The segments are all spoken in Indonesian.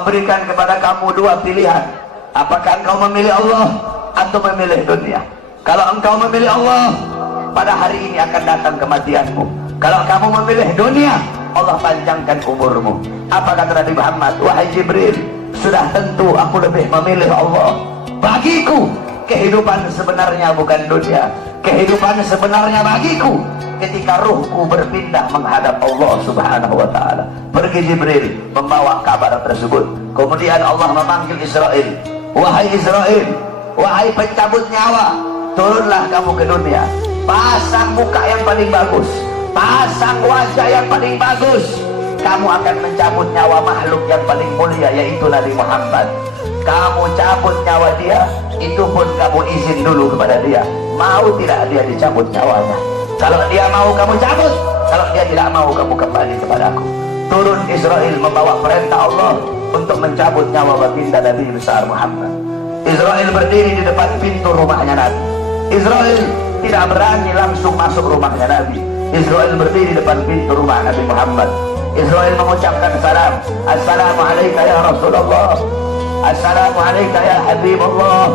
memberikan kepada kamu dua pilihan. Apakah engkau memilih Allah atau memilih dunia? Kalau engkau memilih Allah, pada hari ini akan datang kematianmu. Kalau kamu memilih dunia, Allah panjangkan umurmu. Apa kata Nabi Muhammad? Wahai Jibril, sudah tentu aku lebih memilih Allah. Bagiku kehidupan sebenarnya bukan dunia. Kehidupan sebenarnya bagiku ketika ruhku berpindah menghadap Allah subhanahu wa ta'ala. Pergi Jibril membawa kabar tersebut. Kemudian Allah memanggil Israel. Wahai Israel, wahai pencabut nyawa, turunlah kamu ke dunia. Pasang muka yang paling bagus, pasang wajah yang paling bagus. Kamu akan mencabut nyawa makhluk yang paling mulia, yaitu Nabi Muhammad. Kamu cabut nyawa dia, itu pun kamu izin dulu kepada dia. Mau tidak dia dicabut nyawanya? Kalau dia mau kamu cabut, kalau dia tidak mau kamu kembali kepadaku. Turun Israel membawa perintah Allah untuk mencabut nyawa baginda Nabi besar Muhammad. Israel berdiri di depan pintu rumahnya Nabi. Israel tidak berani langsung masuk rumahnya Nabi. Israel berdiri di depan pintu rumah Nabi Muhammad. Israel mengucapkan salam. Assalamualaikum ya Rasulullah. Assalamualaikum ya Habibullah.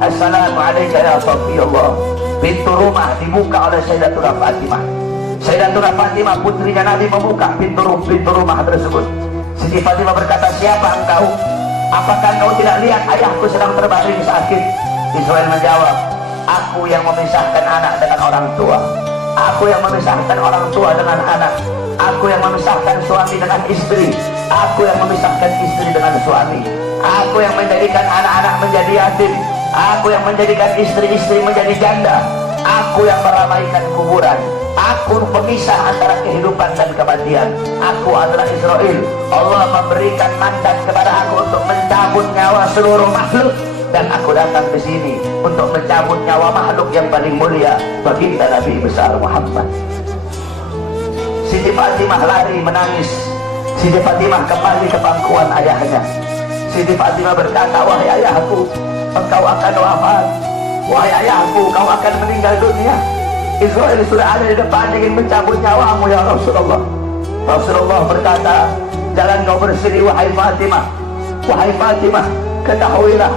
Assalamualaikum ya Safiyullah. Pintu rumah dibuka oleh Sayyidatuna Fatimah. Sayyidatuna Fatimah putrinya Nabi membuka pintu rumah tersebut. Siti Fatimah berkata, siapa engkau? Apakah engkau tidak lihat ayahku sedang terbaring sakit? Israel menjawab, aku yang memisahkan anak dengan orang tua. Aku yang memisahkan orang tua dengan anak. Aku yang memisahkan suami dengan istri. Aku yang memisahkan istri dengan suami. Aku yang menjadikan anak-anak menjadi yatim. Aku yang menjadikan istri-istri menjadi janda. Aku yang meramaikan kuburan. Aku pemisah antara kehidupan dan kematian. Aku adalah Israel. Allah memberikan mandat kepada aku untuk mencabut nyawa seluruh makhluk, dan aku datang ke sini untuk mencabut nyawa makhluk yang paling mulia, baginda Nabi besar Muhammad. Siti Fatimah lari menangis. Siti Fatimah kembali ke pangkuan ayahnya. Siti Fatimah berkata, wahai ayahku, engkau akan wafat. Wahai ayahku, kau akan meninggal dunia. Israel sudah ada di depan ingin mencabut nyawamu ya Rasulullah. Rasulullah berkata, jangan kau bersedih wahai Fatimah. Wahai Fatimah, ketahuilah,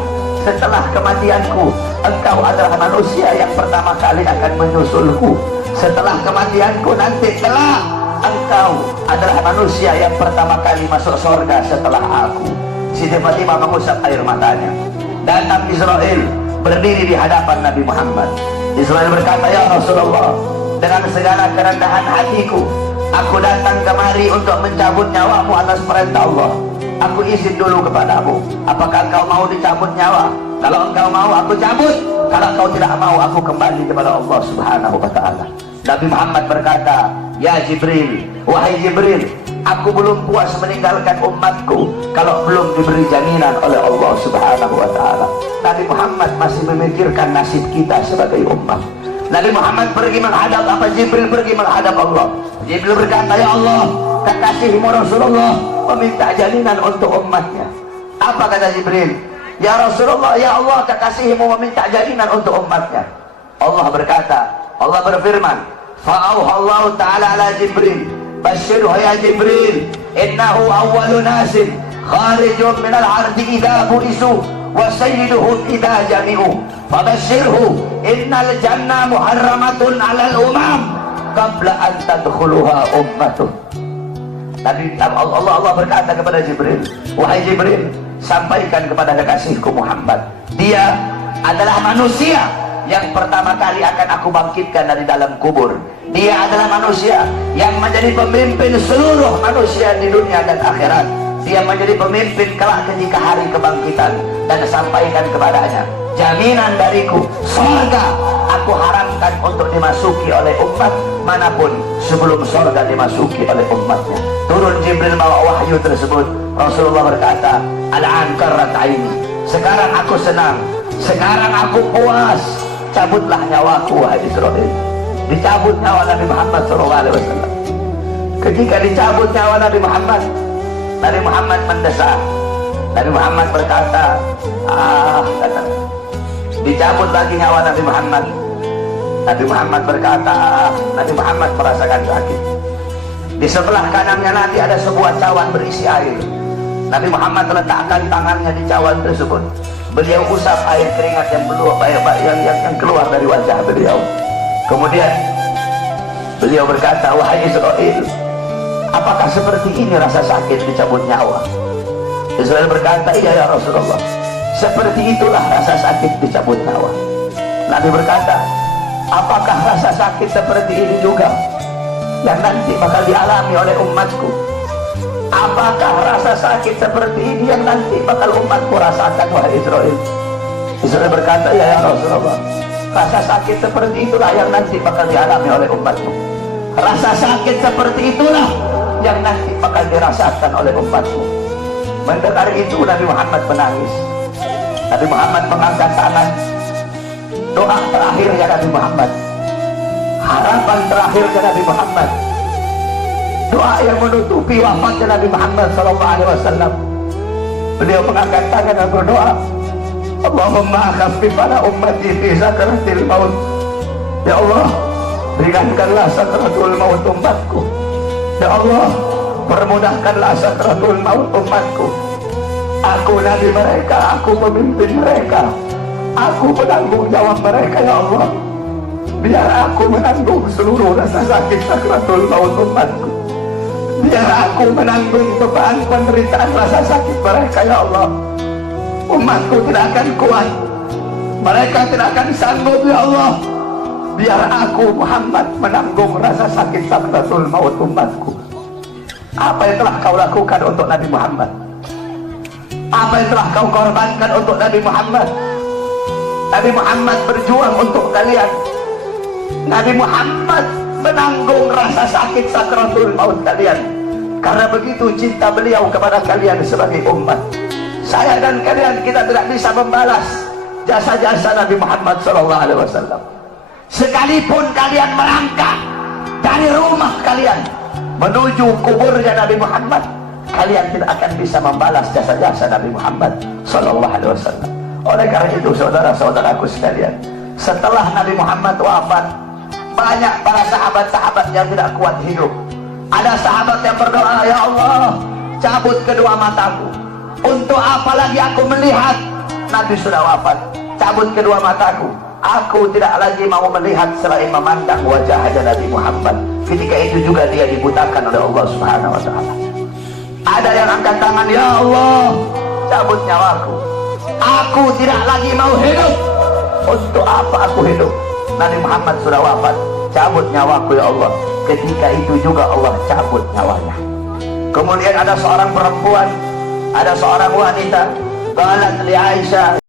setelah kematianku, engkau adalah manusia yang pertama kali akan menyusulku. Setelah kematianku nanti kelak, engkau adalah manusia yang pertama kali masuk surga setelah aku. Siti Fatimah mengusap air matanya. Datang Israel berdiri di hadapan Nabi Muhammad. Israel berkata, ya Rasulullah, dengan segala kerendahan hatiku, aku datang kemari untuk mencabut nyawamu atas perintah Allah. Aku izin dulu kepadamu, apakah engkau mau dicabut nyawa? Kalau engkau mau, aku cabut. Kalau engkau tidak mau, aku kembali kepada Allah subhanahu wa ta'ala. Nabi Muhammad berkata, ya Jibril, wahai Jibril, aku belum puas meninggalkan umatku kalau belum diberi jaminan oleh Allah subhanahu wa ta'ala. Nabi Muhammad masih memikirkan nasib kita sebagai umat. Nabi Muhammad pergi menghadap apa? Jibril pergi menghadap Allah. Jibril berkata, ya Allah, kekasihmu Rasulullah meminta jaminan untuk umatnya. Apa kata Jibril? Ya Rasulullah, ya Allah, kekasihmu meminta jaminan untuk umatnya. Allah berkata, Allah berfirman, fa'auhallahu ta'ala ala Jibril, basyirhu ya Jibril, innahu awwalu nasin kharijun minal ardi idha bu'isu wa sayyiduhum idha jami'u fabasyirhu innal jannah muharramatun alal umam qabla an tadkhuluha ummatuh. Allah berkata kepada Jibril, wahai Jibril, sampaikan kepada kekasihku Muhammad, dia adalah manusia yang pertama kali akan aku bangkitkan dari dalam kubur. Dia adalah manusia yang menjadi pemimpin seluruh manusia di dunia dan akhirat. Dia menjadi pemimpin kelak ketika hari kebangkitan. Dan sampaikan kepadanya, jaminan dariku, surga aku haramkan untuk dimasuki oleh umat manapun sebelum surga dimasuki oleh umatnya. Turun Jibril bawa wahyu tersebut. Rasulullah berkata, al-an qarrat aini, sekarang aku senang, sekarang aku puas. Cabutlah nyawaku wahai Israel. Dicabut nyawa Nabi Muhammad SAW. Ketika dicabut nyawa Nabi Muhammad mendesak. Nabi Muhammad berkata, kata, dicabut lagi nyawa Nabi Muhammad. Nabi Muhammad berkata, Nabi Muhammad merasakan sakit. Di sebelah kanannya Nabi ada sebuah cawan berisi air. Nabi Muhammad letakkan tangannya di cawan tersebut. Beliau usap air keringat yang keluar dari wajah beliau. Kemudian beliau berkata, wahai Israel, apakah seperti ini rasa sakit dicabut nyawa? Israel berkata, iya ya Rasulullah, seperti itulah rasa sakit dicabut nyawa. Nabi berkata, apakah rasa sakit seperti ini juga yang nanti bakal dialami oleh umatku? Apakah rasa sakit seperti ini yang nanti bakal umatku rasakan, wahai Israel? Israel berkata, ya Rasulullah, rasa sakit seperti itulah yang nanti bakal dialami oleh umatmu. Rasa sakit seperti itulah yang nanti bakal dirasakan oleh umatmu. Mendengar itu Nabi Muhammad menangis. Nabi Muhammad mengangkat tangan. Doa terakhirnya Nabi Muhammad, harapan terakhirnya Nabi Muhammad, doa yang menutupi wafatnya Nabi Muhammad SAW. Beliau mengangkat tangan dan berdoa, Allahumma khaffif ala ummati fi sakratil maut. Ya Allah, ringankanlah sakratul maut umatku. Ya Allah, permudahkanlah sakratul maut umatku. Aku nabi mereka, aku pemimpin mereka, aku penanggung jawab mereka, ya Allah. Biar aku menanggung seluruh rasa sakit sakratul maut umatku. Biar aku menanggung beban penderitaan rasa sakit mereka, ya Allah. Umatku tidak akan kuat, mereka tidak akan sanggup, ya Allah. Biar aku Muhammad menanggung rasa sakit sakratul maut umatku. Apa yang telah kau lakukan untuk Nabi Muhammad? Apa yang telah kau korbankan untuk Nabi Muhammad? Nabi Muhammad berjuang untuk kalian. Nabi Muhammad menanggung rasa sakit sakratul maut kalian. Karena begitu cinta beliau kepada kalian sebagai umat. Saya dan kalian, kita tidak bisa membalas jasa-jasa Nabi Muhammad SAW. Sekalipun kalian merangkak dari rumah kalian menuju kuburnya Nabi Muhammad, kalian tidak akan bisa membalas jasa-jasa Nabi Muhammad SAW. Oleh karena itu, saudara-saudaraku sekalian, setelah Nabi Muhammad wafat, banyak para sahabat-sahabat yang tidak kuat hidup. Ada sahabat yang berdoa, ya Allah, cabut kedua mataku. Untuk apa lagi aku melihat? Nabi sudah wafat, cabut kedua mataku. Aku tidak lagi mau melihat selain memandang wajah Nabi Muhammad. Ketika itu juga dia dibutakan oleh Allah Subhanahu wa Ta'ala. Ada yang angkat tangan, ya Allah, cabut nyawaku. Aku tidak lagi mau hidup. Untuk apa aku hidup? Nabi Muhammad sudah wafat, cabut nyawaku, ya Allah. Ketika itu juga Allah cabut nyawanya. Kemudian ada seorang perempuan, ada seorang wanita, qalat li Aisyah,